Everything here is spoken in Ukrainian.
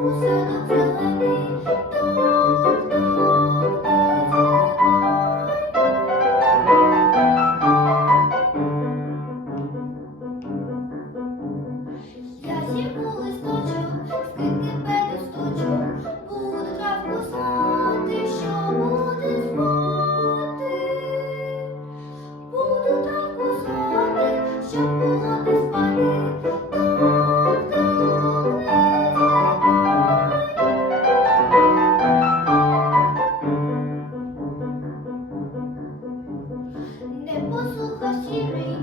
Budu tak usłody, że де посуха сірий.